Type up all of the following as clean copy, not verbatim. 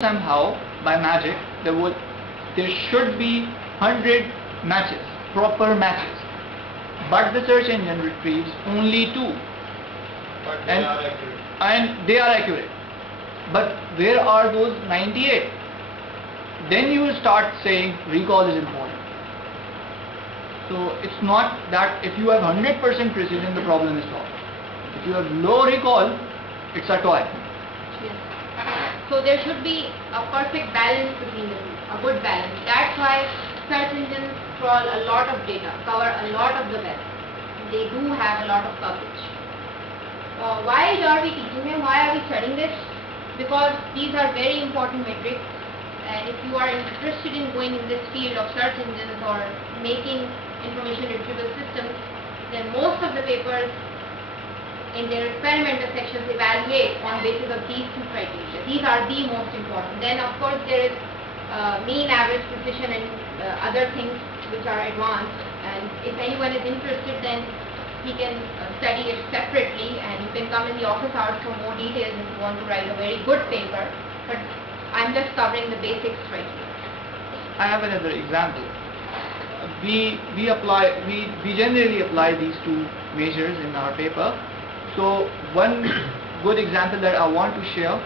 somehow by magic there should be 100 matches, proper matches, but the search engine retrieves only 2. But they are accurate. But where are those 98? Then you will start saying recall is important. So it's not that if you have 100% precision the problem is solved. If you have low recall, it's a toy. Yes. So there should be a perfect balance between the two, a good balance. That's why search engines crawl a lot of data, cover a lot of the web. They do have a lot of coverage. Why are we teaching them? Why are we studying this? Because these are very important metrics, and if you are interested in going in this field of search engines or making information retrieval systems, then most of the papers in their experimental sections evaluate on basis of these 2 criteria. These are the most important. Then of course there is mean, average, precision, and other things which are advanced, and if anyone is interested then he can study it separately, and you can come in the office hours for more details if you want to write a very good paper, but I'm just covering the basics right here. I have another example. We generally apply these 2 measures in our paper. So one good example that I want to share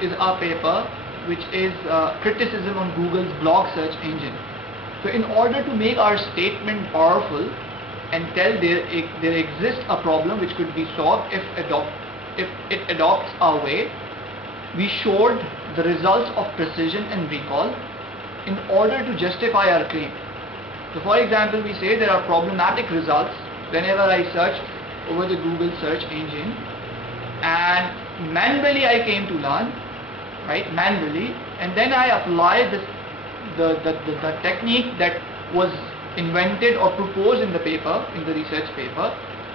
is our paper, which is criticism on Google's blog search engine. So in order to make our statement powerful and tell there exists a problem which could be solved if it adopts our way, we showed the results of precision and recall in order to justify our claim. So for example, we say there are problematic results whenever I search over the Google search engine, and manually I came to learn, right, manually, and then I applied the technique that was invented or proposed in the paper, in the research paper,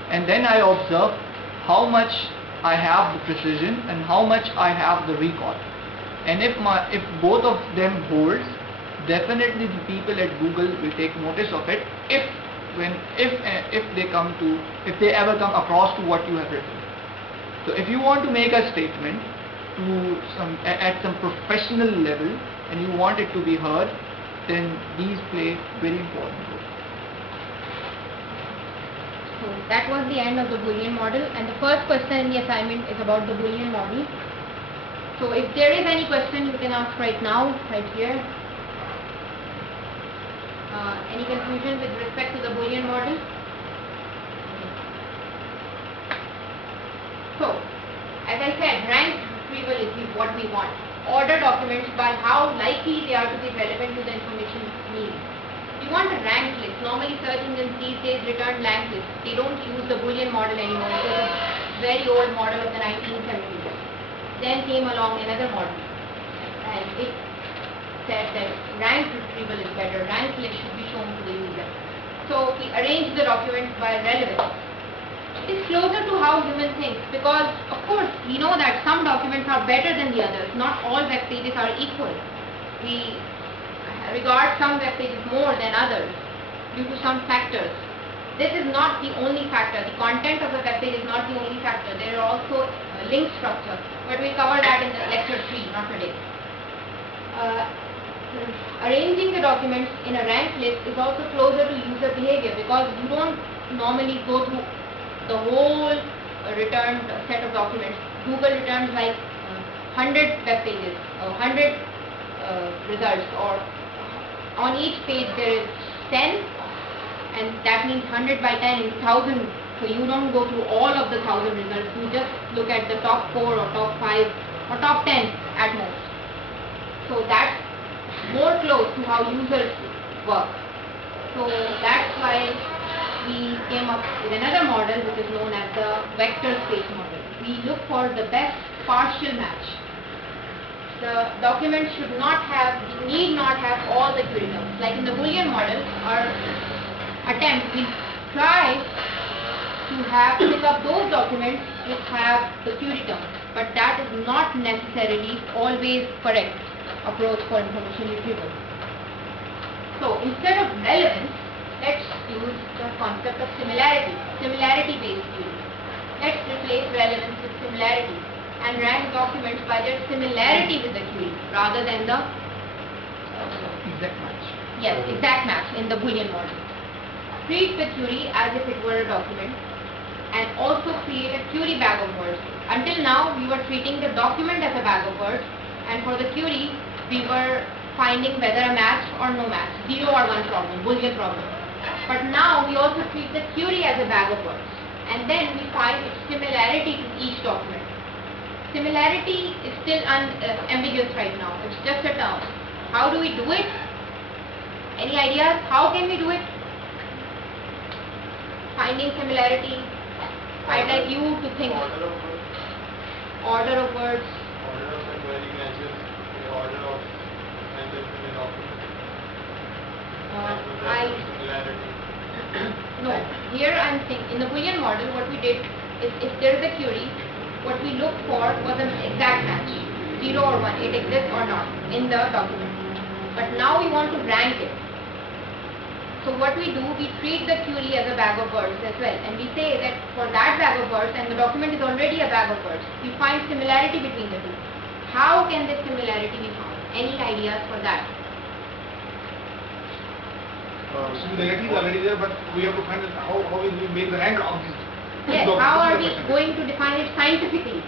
and then I observed how much I have the precision and how much I have the recall, and if both of them holds, definitely the people at Google will take notice of it if they ever come across to what you have written. So if you want to make a statement at some professional level and you want it to be heard, then these play very important role. So that was the end of the Boolean model, and the first question in the assignment is about the Boolean model. So if there is any question you can ask right now, right here. Any confusion with respect to the Boolean model? So, as I said, ranked retrieval is what we want. Order documents by how likely they are to be relevant to the information needs. We want a ranked list. Normally search engines these days return blank lists. They don't use the Boolean model anymore. It is a very old model of the 1970s. Then came along another model, and it said that ranked retrieval is better, ranked list should be shown to the user. So we arrange the documents by relevance. It is closer to how human thinks, because of course we know that some documents are better than the others. Not all web pages are equal. We regard some web pages more than others due to some factors. This is not the only factor. The content of the web page is not the only factor. There are also link structure, but we'll cover that in the lecture 3, not today. Arranging the documents in a ranked list is also closer to user behavior, because you don't normally go through the whole returned set of documents. Google returns like 100 web pages or 100 results, or on each page there is 10, and that means 100 by 10 is 1000. So you don't go through all of the 1000 results. You just look at the top 4 or top 5 or top 10 at most. So that's more close to how users work. So that's why we came up with another model which is known as the vector space model. We look for the best partial match. The document need not have all the query terms. Like in the Boolean model, our attempt, we try to pick up those documents which have the query terms, but that is not necessarily always correct approach for information retrieval. So instead of relevance, let's use the concept of similarity based query. Let's replace relevance with similarity, and rank documents by their similarity with the query rather than the Exact match. exact match in the Boolean model. Treat the query as if it were a document and also create a query bag of words. Until now, we were treating the document as a bag of words, and for the query, we were finding whether a match or no match, 0 or 1 problem, Boolean problem. But now we also treat the query as a bag of words, and then we find its similarity to each document. Similarity is still ambiguous right now. It's just a term. How do we do it? Any ideas? How can we do it? Finding similarity. I'd like you to think. Order of words. Order of words. Order of the query matches the order of sentences in the document. Similarity. No. Here I'm thinking, in the Boolean model, what we did is if there is a query, what we looked for was an exact match, 0 or 1, it exists or not in the document. But now we want to rank it. So what we do, we treat the query as a bag of words as well, and we say that for that bag of words, and the document is already a bag of words, we find similarity between the two. How can this similarity be found? Any ideas for that? Similarity is already there, but we have to find how will we make the rank of this. Yes, how are we going to define it scientifically?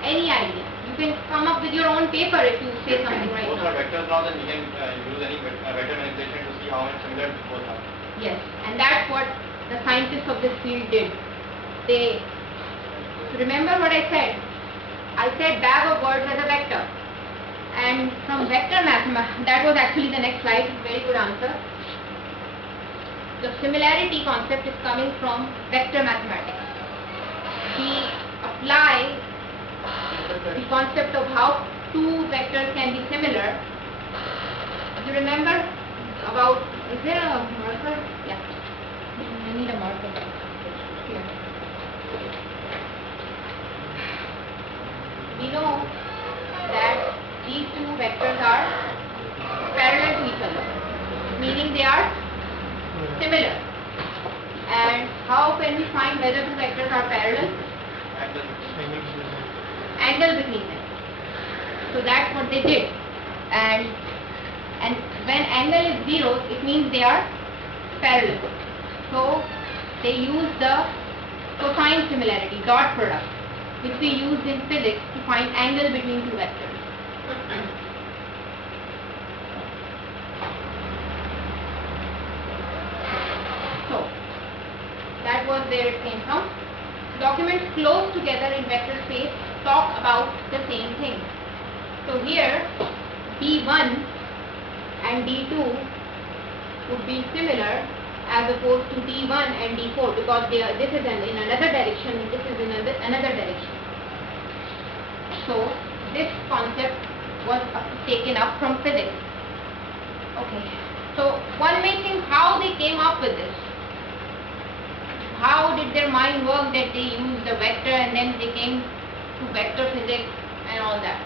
Any idea? You can come up with your own paper if you say something right Both now. are vectors now, then we can use any vector manipulation to see how much similar both are. Yes, and that's what the scientists of this field did. They remember what I said. I said bag of words as a vector, and from vector mathematics, that was actually the next slide. Very good answer. The similarity concept is coming from vector mathematics. We apply the concept of how two vectors can be similar. You remember about, is there a marker? Yeah, I need a marker. Here. We know that these two vectors are parallel to each other, meaning they are similar. And how can we find whether two vectors are parallel? Angle between them. So that's what they did. And when angle is 0, it means they are parallel. So they used the cosine similarity, dot product, which we used in physics to find angle between two vectors. So that was where it came from. Documents close together in vector space talk about the same thing. So here D1 and D2 would be similar as opposed to D1 and D4 because this is in another direction and this is in another direction. So this concept was taken up from physics. Okay. So one may think how they came up with this. How did their mind work that they used a vector and then they came to vector physics and all that?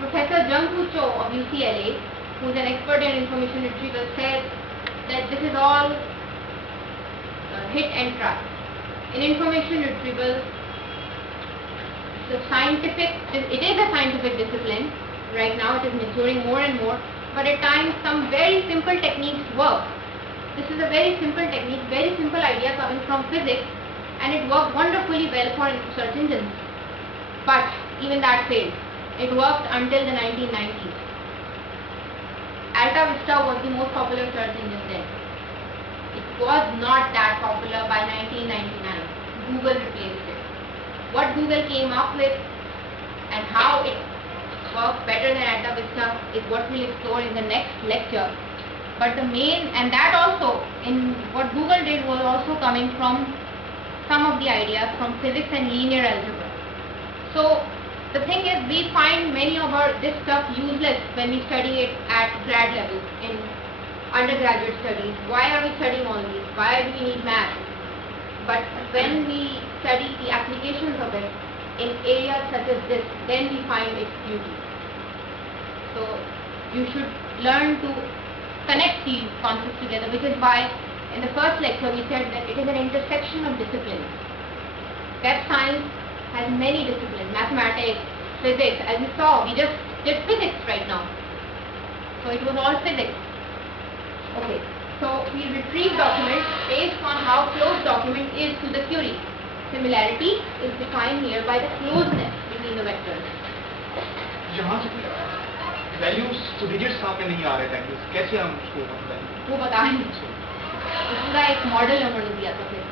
Professor Jung-Woo Cho of UCLA, who is an expert in information retrieval, said that this is all hit and try. In information retrieval, it is a scientific discipline. Right now it is maturing more and more, but at times some very simple techniques work. This is a very simple technique, very simple idea coming from physics, and it worked wonderfully well for search engines. But even that failed. It worked until the 1990s. Alta Vista was the most popular search engine then. It was not that popular by 1999. Google replaced it. What Google came up with and how it works better than Alta Vista is what we'll explore in the next lecture. But the main, and that also, in what Google did was also coming from some of the ideas from physics and linear algebra. So the thing is, we find many of this stuff useless when we study it at grad level in undergraduate studies. Why are we studying all these? Why do we need math? But when we study the applications of it in areas such as this, then we find its beauty. So you should learn to connect these concepts together, which is why in the first lecture we said that it is an intersection of disciplines. That science has many disciplines, mathematics, physics. As you saw, we just did physics right now. So it was all physics. Okay, so we retrieve documents based on how close document is to the query. Similarity is defined here by the closeness between the vectors. जहाँ से values तो digit सामने नहीं आ रहे थे, कैसे हम उसको वो बता रहे हैं। पूरा एक मॉडल उन्होंने दिया था फिर।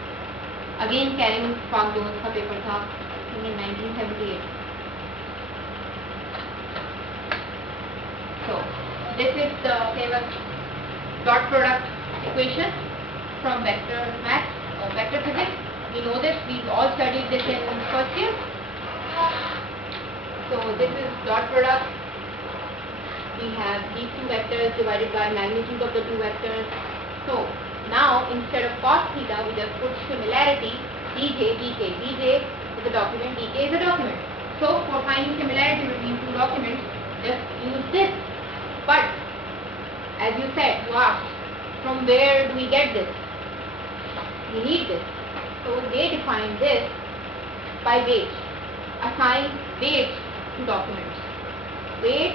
अगेन कैरिंग स्पार्क जोन्स का पेपर था in 1978. So this is the famous dot product equation from vector math or vector physics. We know this, we've all studied this in first year. So this is dot product. We have these two vectors divided by magnitude of the two vectors. So now instead of cos theta, we just put similarity dj, dk. dj is a document, dk is a document. So for finding similarity between two documents, just use this. But as you said, you asked, from where do we get this? We need this. So they define this by weight. Assign weights to documents. Weight